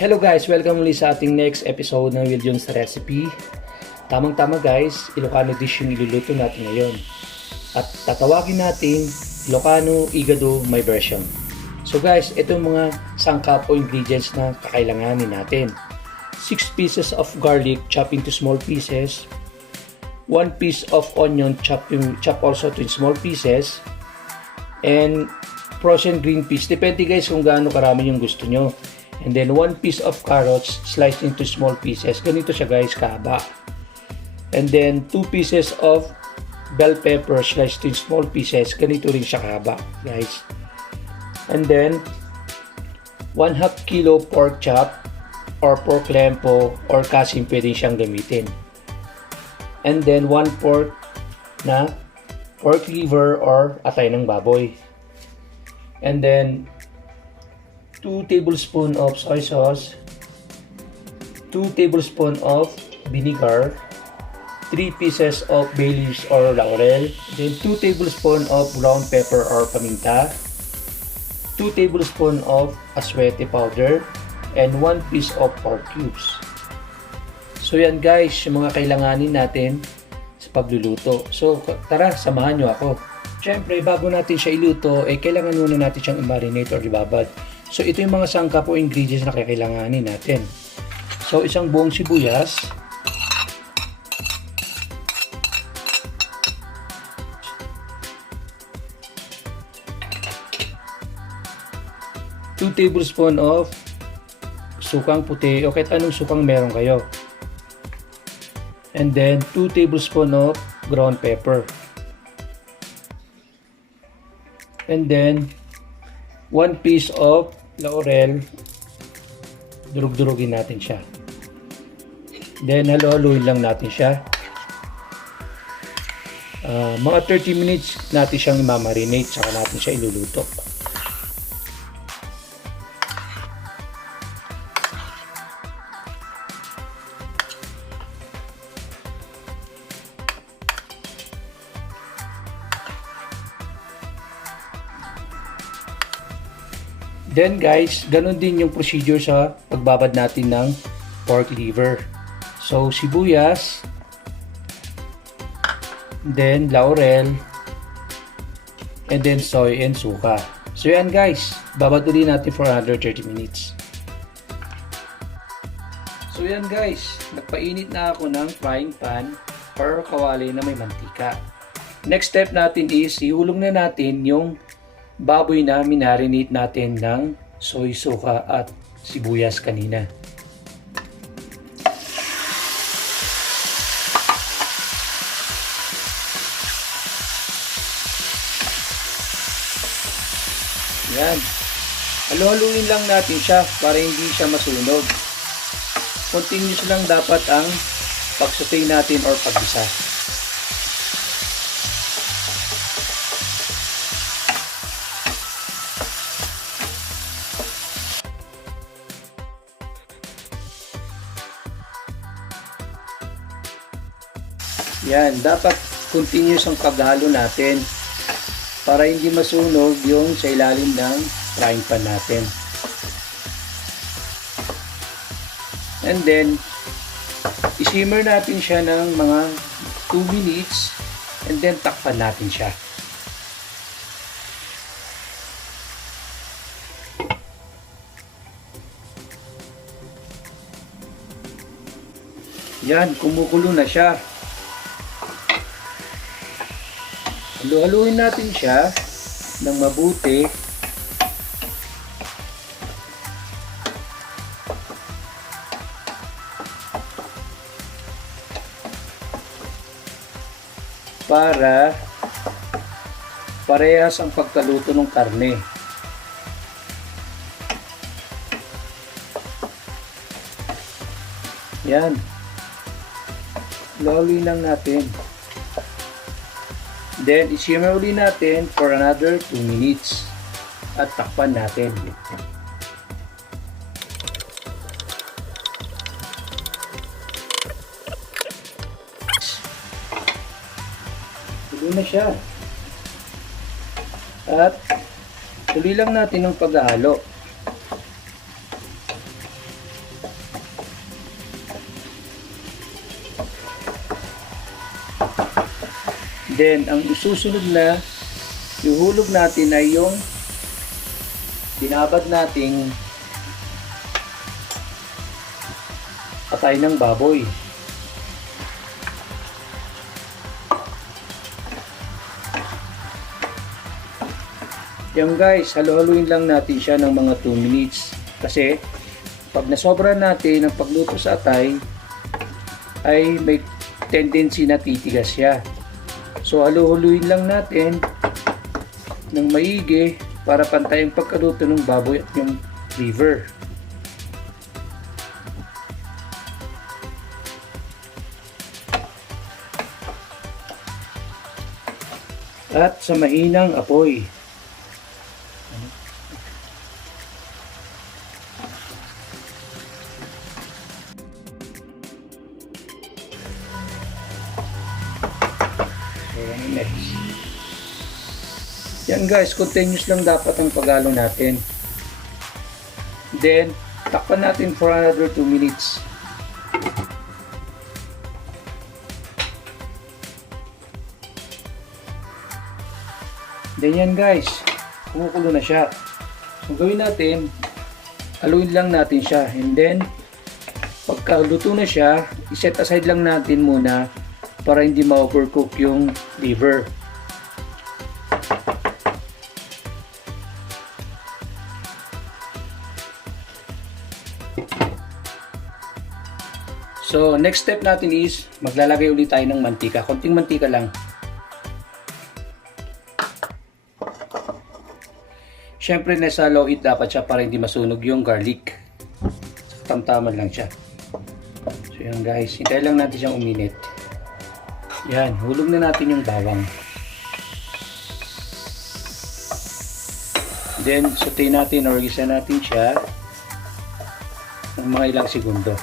Hello guys! Welcome ulit sa ating next episode ng Wiljun's Recipe. Tamang-tama guys, Ilocano dish yung iluluto natin ngayon. At tatawagin natin Ilocano Igado my version. So guys, ito yung mga sangkap o ingredients na kakailanganin natin. 6 pieces of garlic chopped into small pieces. 1 piece of onion chopped also to small pieces. And frozen green peas. Depende guys kung gaano karami yung gusto nyo. And then 1 piece of carrots sliced into small pieces. Ganito siya guys, kahaba. And then 2 pieces of bell pepper sliced into small pieces. Ganito rin siya kahaba guys. And then 1/2 kilo pork chop or pork liempo or kasim pwedeng siyang gamitin. And then 1/4 na pork liver or atay ng baboy. And then 2 tablespoons of soy sauce, 2 tablespoons of vinegar, 3 pieces of bay leaves or laurel, then 2 tablespoons of ground pepper or paminta, 2 tablespoons of atsuete powder, and 1 piece of pork cubes. So yan guys, yung mga kailanganin natin sa pagluluto. So tara, samahan nyo ako. Siyempre, bago natin siya iluto, kailangan muna natin siyang i-marinate or ibabad. So, ito yung mga sangkap o ingredients na kailanganin natin. So, isang buong sibuyas. Two tablespoons of sukang puti o kahit anong sukang meron kayo. And then, 2 tablespoons of ground pepper. And then, 1 piece of laurel, durug-durugin natin siya. Then halo-haluin lang natin siya. Mga 30 minutes natin siyang i-marinate, saka natin siya iluluto. Then guys, ganun din yung procedure sa pagbabad natin ng pork liver. So sibuyas, then laurel, and then soy and suka. So yan guys, babadulin natin for another 30 minutes. So yan guys, nagpainit na ako ng frying pan or kawali na may mantika. Next step natin is ihulog na natin yung baboy na minarinate natin ng soy, suka at sibuyas kanina. Yan. Halo-haluin lang natin siya para hindi siya masunog. Continuous lang dapat ang pagsutay natin or paggisa. Yan, dapat continuous ang paghalo natin para hindi masunog yung sa ilalim ng frying pan natin. And then, isimmer natin siya ng mga 2 minutes and then takpan natin siya. Yan, kumukulo na siya. Halo-haluin natin siya ng mabuti para parehas ang pagkaluto ng karne. Yan. Halo-haluin lang natin. Then, isimmer ulit natin for another 2 minutes at takpan natin. Tuloy na siya. At tuloy lang natin ang paghahalo. Then, ang susunod na ihulog natin ay yung binabad nating atay ng baboy. Yan guys, halo-haluin lang natin siya ng mga 2 minutes. Kasi, pag nasobra natin ang pagluto sa atay, ay may tendency na titigas siya. So, halo-haluin lang natin ng maigi para pantay ang pagkaluto ng baboy at yung liver. At sa mahinang apoy. Next. Yan guys, continuous lang dapat ang paghalo natin. Then, takpan natin for another 2 minutes. Then yan guys, kumukulo na siya. So gawin natin, haluin lang natin siya. And then, pagka luto na siya, iset aside lang natin muna para hindi ma-overcook yung liver. So, next step natin is maglalagay ulit tayo ng mantika. Konting mantika lang. Siyempre, nasa low heat dapat siya para hindi masunog yung garlic. Tamtaman lang siya. So, yan guys. Hintayin lang natin siyang uminit. Yan, hulog na natin yung bawang. Then, saute natin or gisa natin siya ng mga ilang segundo.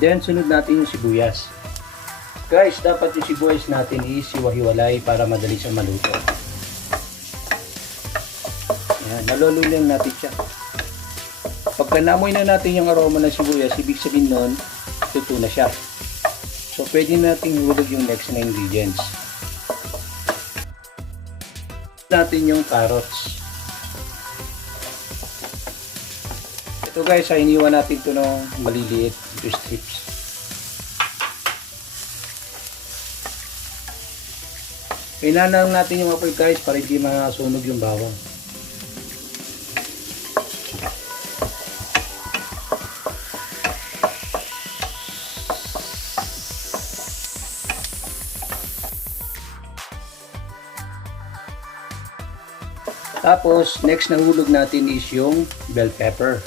Then, sunod natin yung sibuyas. Guys, dapat yung sibuyas natin isiwa-hiwalay para madali siyang maluto. Yan, naluluin lang natin siya. Pagka namoy na natin yung aroma ng sibuyas, ibig sabihin nun, luto na siya. So, pwede natin hulog yung next na ingredients. Natin yung carrots. Ito guys, iniwan natin ito ng maliliit strips. Kailangan natin yung apoy guys para hindi masunog yung bawang. Tapos, next na hulog natin is yung bell pepper.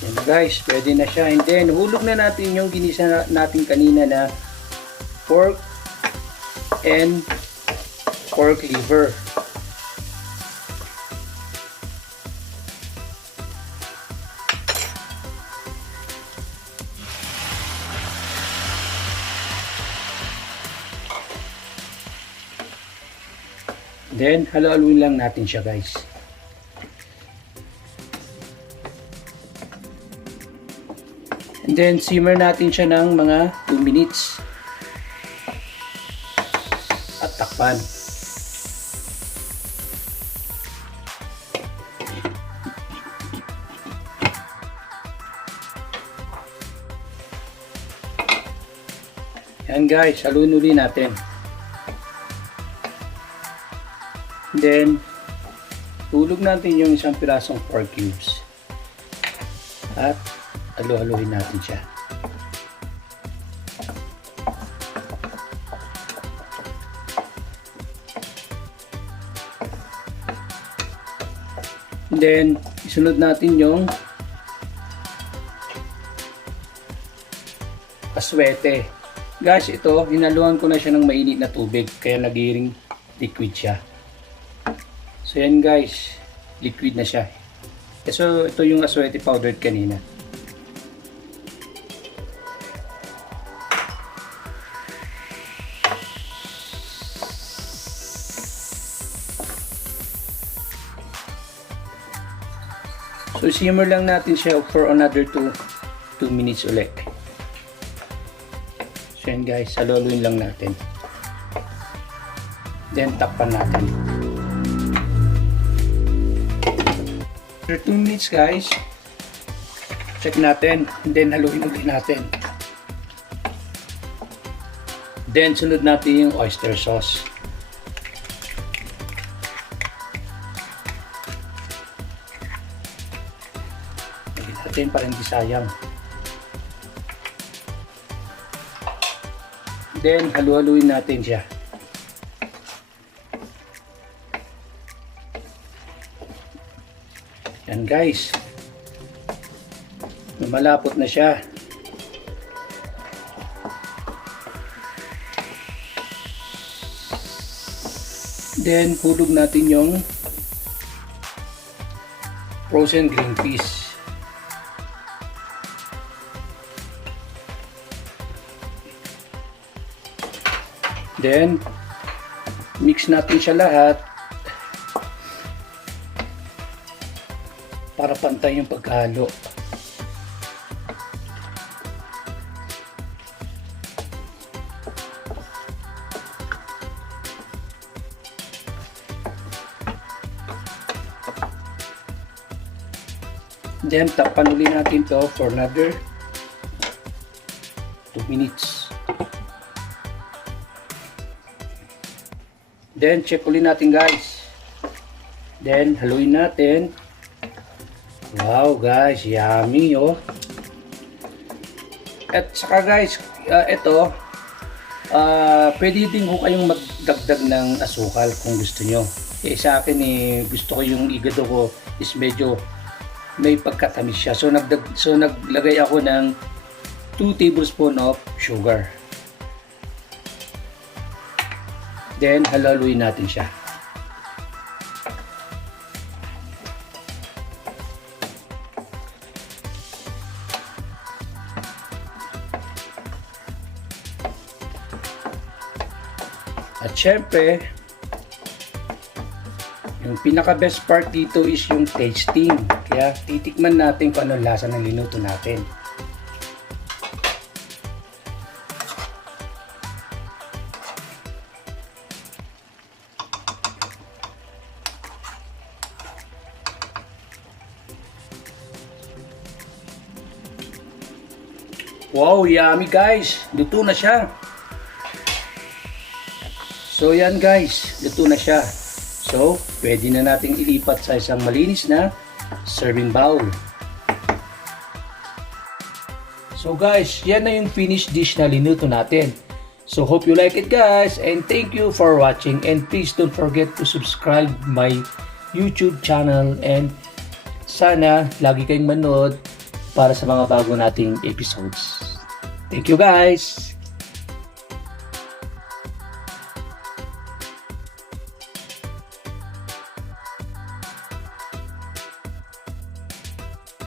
Yan guys, pwede na siya. And then, hulog na natin yung ginisa natin kanina na pork and pork liver. Then, halo-haluin lang natin siya guys. And then, simmer natin siya ng mga 2 minutes. At takpan. Yan guys, haluin uli natin. Then, tulog natin yung isang pirasong pork cubes. At, halo-haluin natin siya. Then, isunod natin yung atsuete. Guys, ito, hinaluan ko na siya ng mainit na tubig, kaya nagiring liquid siya. So yan guys, liquid na siya. So ito yung atsuete powdered kanina. So simmer lang natin siya for another 2 minutes ulit. So yan guys, haluluin lang natin. Then takpan natin. After 2 minutes guys, check natin. And then haluin ulit natin. Then sunod natin yung oyster sauce. Lagyan natin para hindi sayang. Then halu-haluin natin siya. Yan guys. Malapot na siya. Then hulog natin yung frozen green peas. Then mix natin siya lahat para pantay yung pagkahalo. Then takpan ulit natin to for another 2 minutes. Then check ulit natin guys. Then haluin natin. Wow guys, yummy oh. At saka guys, ito pwede din ho kayong magdagdag ng asukal kung gusto nyo. Sa akin gusto ko yung igado ko is medyo may pagkatamis siya. So naglagay ako ng 2 tablespoon of sugar. Then halaluin natin siya. At syempre, yung pinaka best part dito is yung tasting. Kaya titikman natin kung anong lasa ng linuto natin. Wow, yummy guys! Luto na siya. So yan guys, luto na siya. So, pwede na nating ilipat sa isang malinis na serving bowl. So guys, yan na yung finished dish na linuto natin. So hope you like it guys, and thank you for watching, and please don't forget to subscribe my YouTube channel, and sana lagi kayong manood para sa mga bago nating episodes. Thank you guys!